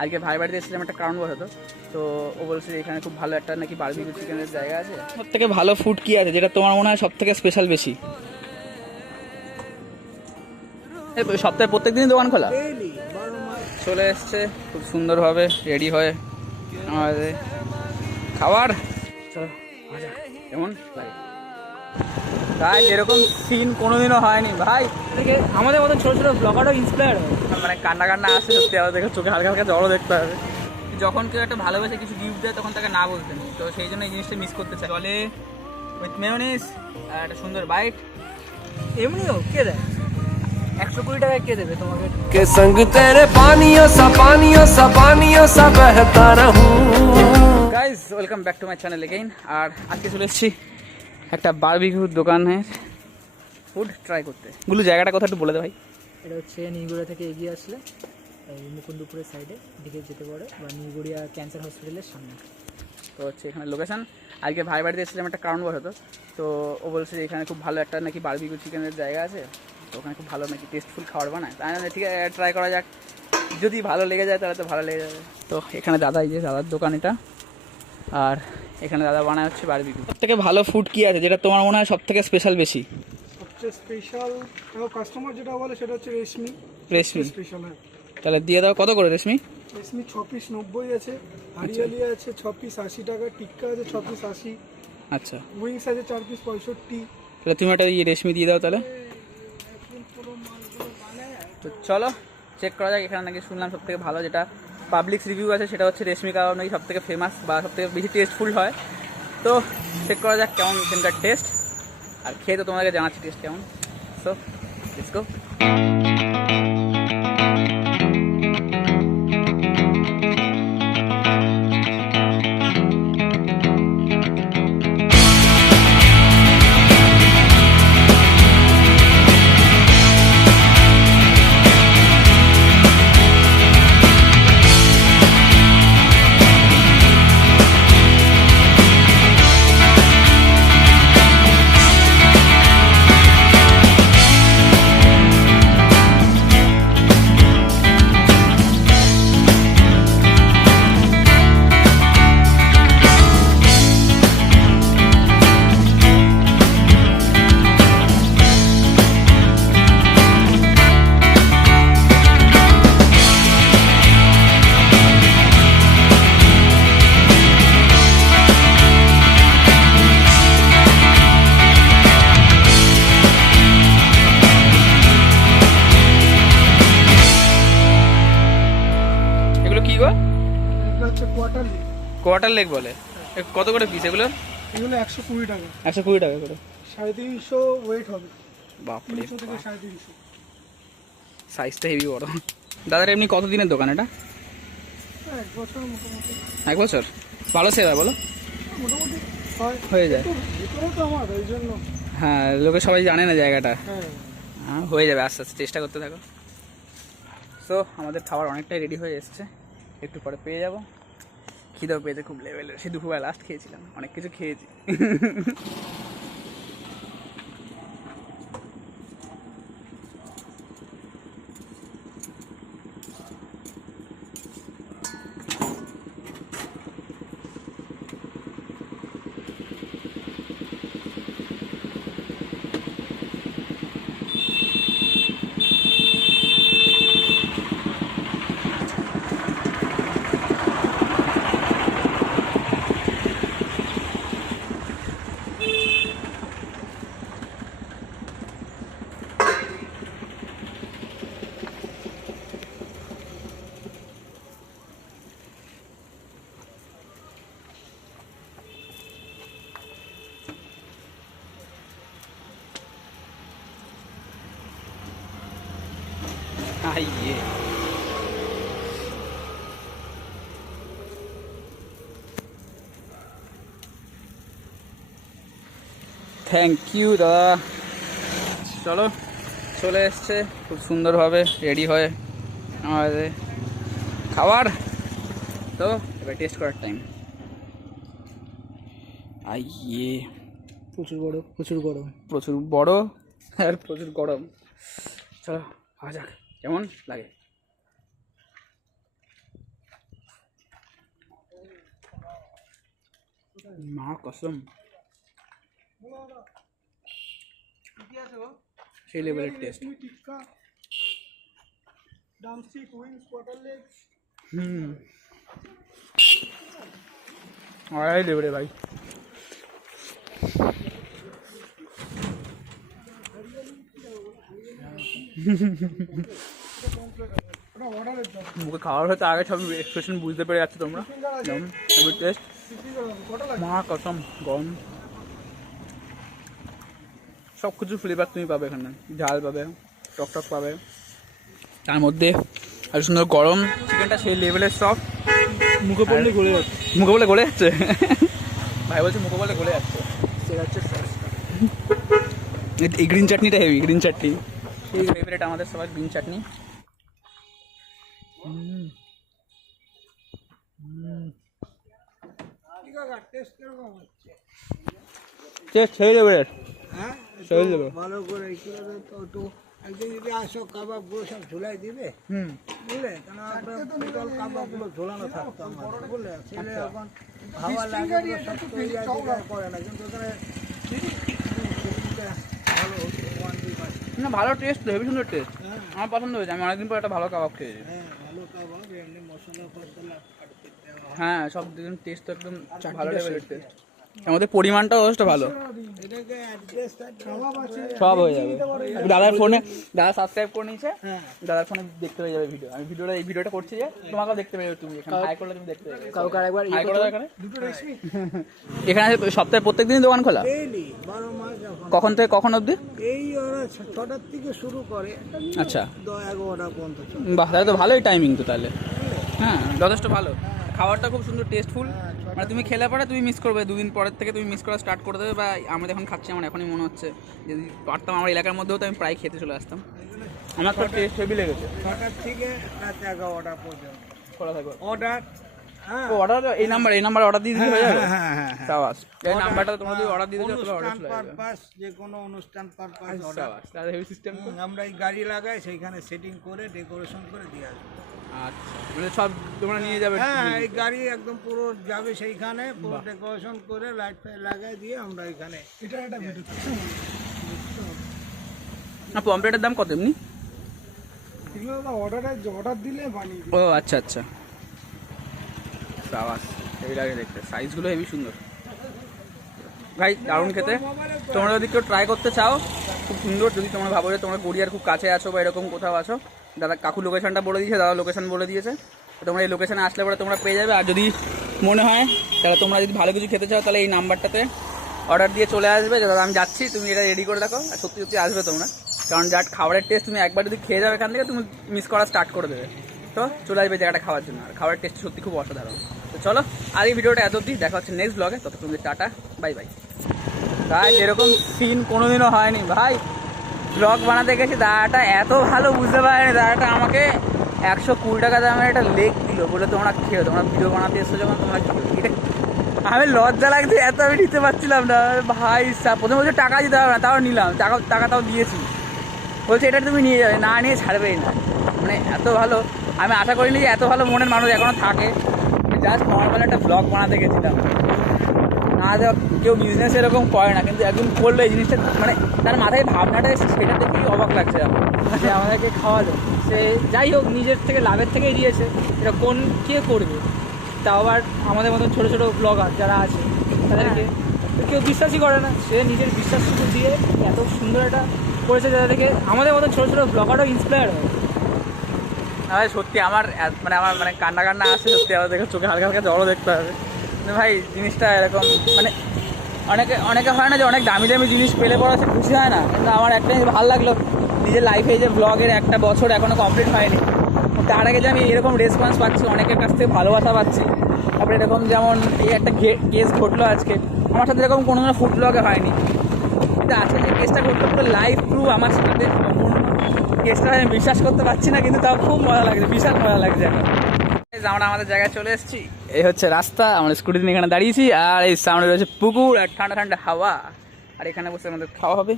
আজকে ভাই বাড়িতে এসেছিলাম একটা কারণ বসাতো, তো ও বলছে এখানে খুব ভালো একটা নাকি বারবিকিউ চিকেনের জায়গা আছে। সব থেকে ভালো ফুড কি আছে যেটা তোমার মনে হয় সব থেকে স্পেশাল বেশি? সপ্তাহে প্রত্যেক দিনই দোকান খোলা? চলে এসছে খুব সুন্দরভাবে রেডি হয়ে আমাদের খাবার। চলো কেমন লাগে ভাই, এরকম সিন কোনোদিনও হয়নি ভাই। আমাদের মতো ছোটো ছোটো ব্লগারও ইন্সপায়ার হয়, মানে কান্না কান্না আসে সত্যি, আমাদের দেখে চোখে হালকা হালকা জলও দেখতে হবে। যখন কেউ একটা ভালোবেসে কিছু গিফট দেয় তখন তাকে না বলতে নেই, তো সেই জন্য এই জিনিসটা মিস করতে চাই। জলে উইথ মেয়োনিজ আর একটা সুন্দর বাইট। এমনিও কে দেয়? 120 টাকায় কে দেবে তোমাকে? के संग तेरे पानियों सा बहता रहूं। Guys welcome back to my channel again. আর আজকে চলে এসেছি একটা বারবিকিউর দোকানে ফুড ট্রাই করতে। গুলো জায়গাটা কথা একটু বলে দে ভাই। এটা হচ্ছে নিগুড়িয়া থেকে এগিয়ে আসলে এই মুকুন্দপুরের সাইডে দিকে যেতে পারে, বা নিগুড়িয়া ক্যান্সার হসপিটালের সামনে। তো হচ্ছে এখানে লোকেশন। আজকে ভাই বাড়িতে এসেছিলাম একটা কারণ বসাতো, তো ও বলছে যে এখানে খুব ভালো একটা নাকি বারবিকিউ চিকেনের জায়গা আছে, তো ওখানে খুব ভালো নাকি টেস্টফুল খাবার বানায়। তাই না, ঠিক আছে ট্রাই করা যাক, যদি ভালো লেগে যায় তাহলে তো ভালো লেগে যাবে। তো এখানে দাদা, এই যে দাদার দোকান এটা, আর এখানে দাদা বানায় হচ্ছে বারবিকিউ। সব থেকে ভালো ফুড কি আছে যেটা তোমার মনে হয় সব থেকে স্পেশাল বেশি? সবচেয়ে স্পেশাল কাস্টমার যেটা বলে সেটা হচ্ছে রেশমি। রেশমি স্পেশাল হ্যাঁ, তাহলে দিয়ে দাও। কত করে রেশমি? রেশমি 6 পিস 90 আছে, হারিয়ালি আছে 6 পিস 80 টাকা, টিক্কা আছে 6 পিস 80, আচ্ছা উইংস আছে 4 পিস 65। তাহলে তুমি একটা ইয়ে রেশমি দিয়ে দাও তাহলে। তো চলো চেক করা যাক। এখানে নাকি শুনলাম সব থেকে ভালো যেটা পাবলিক রিভিউ আছে সেটা হচ্ছে রেশমি কাবাব নাকি সব থেকে ফেমাস বা সব থেকে বেশি টেস্টফুল হয়। তো চেক করা যাক কেমন এখানকার টেস্ট, আর খেয়ে তো তোমাদেরকে জানাচ্ছি টেস্ট কেমন। So let's go. এগুলো কি গো? এটা হচ্ছে কোয়ার্টারলি। কোয়ার্টার লেগ বলে। কত করে পিস এগুলো? এগুলো 120 টাকা, 120 টাকা করে। 350 ওয়েট হবে, বাপরে 300 থেকে 350। সাইজটা হেভি বড়। দাদার এমনি কত দিনের দোকান এটা? এক বছর মোটামুটি। 1 বছর? ভালো সেবা বলো? মোটামুটি হয়, হয়ে যায়। তো ভিতরে তো আমার এই জন্য। হ্যাঁ, লোকে সবাই জানে না জায়গাটা। হ্যাঁ, হ্যাঁ হয়ে যাবে, আস্তে আস্তে চেষ্টা করতে থাকো। সো আমাদের খাবার অনেকটাই রেডি হয়ে এসছে, একটু পরে পেয়ে যাবো। খিদেও পেয়েছে খুব লেভেলের, সে দুপুরবেলা লাস্ট খেয়েছিলাম, অনেক কিছু খেয়েছি। আইয়ে থ্যাংক ইউ দাদা। চলো চলে এসছে খুব সুন্দরভাবে রেডি হয়ে আমাদের খাবার। তো এবার টেস্ট করার টাইম। আইয়ে প্রচুর বড়, প্রচুর গরম। প্রচুর বড় আর প্রচুর গরম। চলো খাওয়া যাক কেমন লাগে। মা কসম সেই লেভেলের টেস্ট। টিক্কা, ড্রামস্টিক, উইংস, কোয়ার্টার লেগ। আড়াই দেবে রে ভাই। মুখে খাওয়ার হয়তো আগে সব এক্সপ্রেশন বুঝতে পেরে যাচ্ছে তোমরা। টেস্ট মা কসম গরম, সব কিছু ফ্লেভার তুমি পাবে এখানে। ঝাল পাবে, টক পাবে, তার মধ্যে আর সুন্দর গরম চিকেনটা সেই লেভেলের সফট। মুখে পড়লে গলে যাচ্ছে। মুখে বলে গলে যাচ্ছে ভাই বলছে মুখে বলে গলে যাচ্ছে। সেটা হচ্ছে সসটা। এই গ্রিন চাটনিটা হেভি, গ্রিন চাটনি সেই ফেভারিট আমাদের সবার, গ্রিন চাটনি। টেস্ট সেই লেভেলের, হ্যাঁ সেই লেভেল। ভালো করে একটু একদিন যদি আসো কাবাবগুলো সব ঝুলাই দিবে বুঝলে, কেন আপনার কাবাবগুলো ঝোলানো থাকতো আমার বুঝলে, ছেলে এখন হাওয়া লাগে সব তৈরি করে না, কিন্তু ওখানে ভালো হচ্ছে 1-2 মাস। না ভালো টেস্ট, হেভি সুন্দর টেস্ট, আমার পছন্দ হয়েছে। আমি অনেকদিন পর একটা ভালো কাবাব খেয়েছি। হ্যাঁ ভালো কাবাব, এমনি মশলা ফসলা কাটতে দেওয়া। হ্যাঁ সব টেস্ট তো একদম ভালো লেভেলের টেস্ট, এর মধ্যে পরিমাণটাও যথেষ্ট ভালো, এটাকে অ্যাডজাস্ট কাবাব আছে সব হয়ে যাবে। দাদার ফোনে, দাদা সাবস্ক্রাইব করে নিয়েছে, দাদার ফোনে দেখতে পেয়ে যাবে ভিডিও। আমি এই ভিডিওটা করছি যে তোমাকেও দেখতে পেয়ে যাবে, তুমি এখানে হাই করলে তুমি দেখতে পেয়ে কাউকে আরেকবার হাই করে দাও এখানে। দুটো রেসিপি এখানে সপ্তাহে প্রত্যেক দিনই দোকান খোলা? ডেইলি 12 মাস যখন কখন থেকে কখন অবধি? এই ওরা 6টার থেকে শুরু করে, আচ্ছা 11টা পর্যন্ত চলে। বাহ, তাহলে তো ভালোই টাইমিং তো তাহলে। হ্যাঁ যথেষ্ট ভালো, খাবারটা খুব সুন্দর টেস্টফুল। মানে তুমি খেলে পরে তুমি মিস করবে, দুদিন পরের থেকে তুমি মিস করা স্টার্ট করে দেবে। বা আমরা যখন খাচ্ছি আমার এখনই মনে হচ্ছে যদি পারতাম আমার এলাকার মধ্যেও তো আমি প্রায় খেতে চলে আসতাম। আমার তো টেস্ট হেভি লেগেছে। 6টার থেকে রাত 11টা পর্যন্ত খোলা থাকবে অর্ডার। হ্যাঁ ও অর্ডার এই নাম্বার অর্ডার দিয়ে দিলে হয়ে যাবে। হ্যাঁ হ্যাঁ সাবাস, এই নাম্বারটা তোমরা যদি অর্ডার দিয়ে দিলে তাহলে অর্ডার অনুষ্ঠান চলে যাবে। পারপাস, যে কোনো অনুষ্ঠান পারপাস অর্ডার। সাবাস, তাহলে হেভি সিস্টেম তো। আমরা এই গাড়ি লাগাই, সেইখানে সেটিং করে ডেকোরেশন করে দিয়ে আসবো। আচ্ছা মানে সব তোমরা নিয়ে যাবে? হ্যাঁ এই গাড়ি একদম পুরো যাবে সেইখানে, পুরো ডেকোরেশন করে লাইট ফাইট লাগাই দিয়ে আমরা এখানে। এটা একটা ভিডিও না পমপ্লেটের দাম কত এমনি? এগুলো দাদা অর্ডার দিলে বানিয়ে দিই। ও আচ্ছা আচ্ছা, সাবাস, হেভি লাগে দেখতে, সাইজগুলো হেভি সুন্দর ভাই, দারুণ খেতে। তোমরা যদি কেউ ট্রাই করতে চাও খুব সুন্দর, যদি তোমরা ভাবো যে তোমরা গড়িয়ার খুব কাছে আছো বা এরকম কোথাও আছো, দাদা কাকু লোকেশনটা বলে দিয়েছে, দাদা লোকেশন বলে দিয়েছে, তোমরা এই লোকেশনে আসলে পরে তোমরা পেয়ে যাবে। আর যদি মনে হয় তাহলে তোমরা যদি ভালো কিছু খেতে চাও তাহলে এই নাম্বারটাতে অর্ডার দিয়ে চলে আসবে যে দাদা আমি যাচ্ছি, তুমি এটা রেডি করে রাখো। আর সত্যি সত্যি আসবে তোমরা, কারণ যার খাবারের টেস্ট তুমি একবার যদি খেয়ে যাবে এখান থেকে তুমি মিস করা স্টার্ট করে দেবে। তো চলে আসবে জায়গাটা খাওয়ার জন্য, আর খাবারের টেস্ট সত্যি খুব অসাধারণ। তো চলো আর এই ভিডিওটা এত অবধি, দেখা হচ্ছে নেক্সট ব্লগে, ততক্ষণ টাটা বাই বাই। ভাই এরকম সিন কোনোদিনও হয়নি ভাই, ব্লগ বানাতে গেছি দাদাটা এত ভালো বুঝতে পারেনি, দাদাটা আমাকে 120 টাকা দামের একটা লেগ দিল, বলে তোমরা খেও, তোমরা ভিডিও বানাতে এসছো যখন তোমরা খেও। এটা আমি লজ্জা লাগছে এত, আমি নিতে পারছিলাম না ভাই। প্রথমে বলছে টাকা দিতে হবে না, তাও নিলাম, টাকা তাও দিয়েছি। বলছে এটা তুমি নিয়ে যাবে, না নিয়ে ছাড়বেই না। মানে এত ভালো, আমি আশা করিনি যে এত ভালো মনের মানুষ এখনও থাকে। জাস্ট নর্মাল একটা ব্লগ বানাতে গেছিলাম, না কেউ বিজনেস এরকম করে না, কিন্তু একদিন করলো এই জিনিসটা, মানে তার মাথায় ভাবনাটা এসে সেটা দেখেই অবাক লাগছে আমার। যে আমাদেরকে খাওয়ালো, সে যাই হোক নিজের থেকে লাভের থেকেই দিয়েছে, এটা কোন কে করবে? তাও আবার আমাদের মতন ছোটো ছোটো ব্লগার যারা আছে তাদেরকে কেউ বিশ্বাসই করে না, সে নিজের বিশ্বাসটুকু দিয়ে এত সুন্দর একটা করেছে, যারা দেখে আমাদের মতন ছোটো ছোটো ব্লগারও ইন্সপায়ার হয়। ভাই সত্যি আমার মানে কান্না আসছে সত্যি, আমার দেখে চোখে হালকা হালকা জলও দেখতে হবে ভাই। জিনিসটা এরকম মানে অনেকে হয় না যে অনেক দামি দামি জিনিস পেলে পরে সে খুশি হয় না, কিন্তু আমার একটা জিনিস ভালো লাগলো, নিজের লাইফে যে ব্লগের 1 বছর এখনও কমপ্লিট হয়নি, তার আগে যে আমি এরকম রেসপন্স পাচ্ছি, অনেকের কাছ থেকে ভালোবাসা পাচ্ছি। তারপরে এরকম যেমন এই একটা কেস ঘটলো আজকে, আমার সাথে এরকম কোনো ফুড ব্লগে হয়নি, কিন্তু আজকে যে কেসটা ঘটলো পুরো লাইভ প্রুফ আমার সাথে সম্পূর্ণ। কেসটা আমি বিশ্বাস করতে পারছি না, কিন্তু তাও খুব মজা লাগছে, বিশাল মজা লাগছে এখন। আমরা আমাদের জায়গায় চলে এসেছি, এই হচ্ছে রাস্তা, আমরা স্কুটি নিয়ে এখানে দাঁড়িয়েছি, আর এই সামনে রয়েছে পুকুর আর ঠান্ডা ঠান্ডা হাওয়া, আর এখানে বসে আমাদের খাওয়া হবে।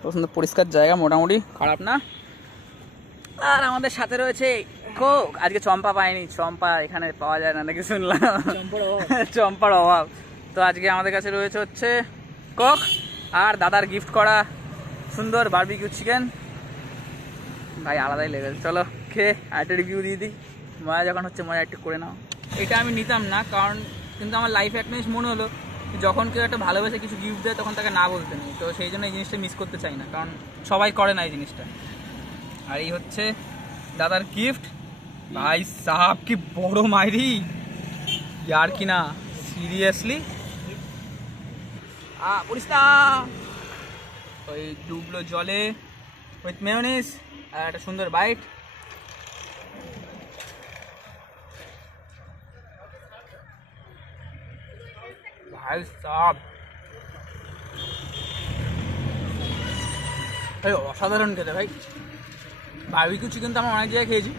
খুব সুন্দর পরিষ্কার জায়গা, মোটামুটি খারাপ না। আর আমাদের সাথে রয়েছে দেখো আজকে চম্পা পাইনি, চম্পা এখানে পাওয়া যায় না নাকি শুনলাম, চম্পার অভাব। চম্পার অভাব। তো আজকে আমাদের কাছে রয়েছে হচ্ছে কক আর দাদার গিফট করা সুন্দর বারবিকিউ চিকেন। ভাই আলাদাই লেভেল। চলো খেয়ে একটা রিভিউ দিয়ে দিই, মজা যখন হচ্ছে মজা একটু করে নাও। এটা আমি নিতাম না কারণ, কিন্তু আমার লাইফে একটা জিনিস মনে হলো যখন কেউ একটা ভালোবেসে কিছু গিফট দেয় তখন তাকে না বলতে নেই, তো সেই জন্য এই জিনিসটা মিস করতে চাই না, কারণ সবাই করে না এই জিনিসটা। আর এই হচ্ছে দাদার গিফট। ভাই সাহাব কি বড় মাইরি, ইয়ার কি না, সিরিয়াসলি বলিস না। ওই ডুবলো জলে উইথ মেয়োনিজ আর একটা সুন্দর বাইট। ভাই সাহাব ভাই অসাধারণ খেতে ভাই। বারবিকিউ চিকেন তো আমরা অনেক জায়গায় খেয়েছি,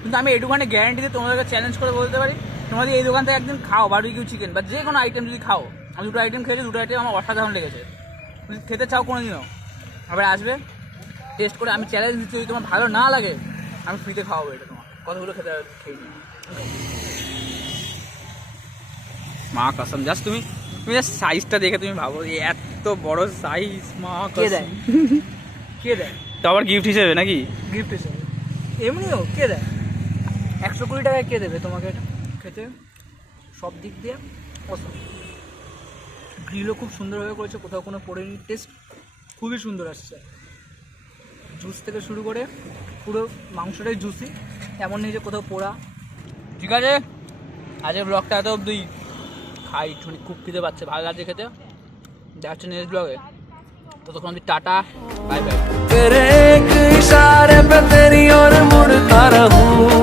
কিন্তু আমি একটুখানি গ্যারান্টি দিয়ে তোমাদেরকে চ্যালেঞ্জ করে বলতে পারি, তোমরা যদি এই দোকান থেকে একদিন খাও বারবিকিউ চিকেন বা যে কোনো আইটেম যদি খাও, আমি দুটো আইটেম খেয়েছি, দুটো আইটেম আমার অসাধারণ লেগেছে। তুমি খেতে চাও কোনো দিনও আবার আসবে টেস্ট করে, আমি চ্যালেঞ্জ দিচ্ছি যদি তোমার ভালো না লাগে আমি ফ্রিতে খাওয়াবো এটা তোমার, কতগুলো খেতে খেয়ে নিও। মা কসম, জাস্ট তুমি জাস্ট সাইজটা দেখে তুমি ভাবো এত বড় সাইজ, মা কে দেয়? কে দেয়? তো আবার গিফট হিসেবে নাকি? গিফট হিসেবে এমনিও কে দেয়? 120 টাকায় কে দেবে তোমাকে এটা খেতে? সব দিক দিয়ে অসম। গ্রিলও খুব সুন্দরভাবে করেছে, কোথাও কোনো পড়েনি, টেস্ট খুবই সুন্দর আসছে। জুস থেকে শুরু করে পুরো মাংসটাই জুসি, এমন নেই যে কোথাও পোড়া। ঠিক আছে, আজকের ব্লগটা এত অবধি, খাই একটুখানি, খুব খিদে পাচ্ছে, ভালো লাগছে খেতে। দেখা হচ্ছে নেক্সট ব্লগে, ততক্ষণ অবধি টাটা, বাই বাই। तेरे एक इशारे पे तेरी ओर मुड़ता रहूं।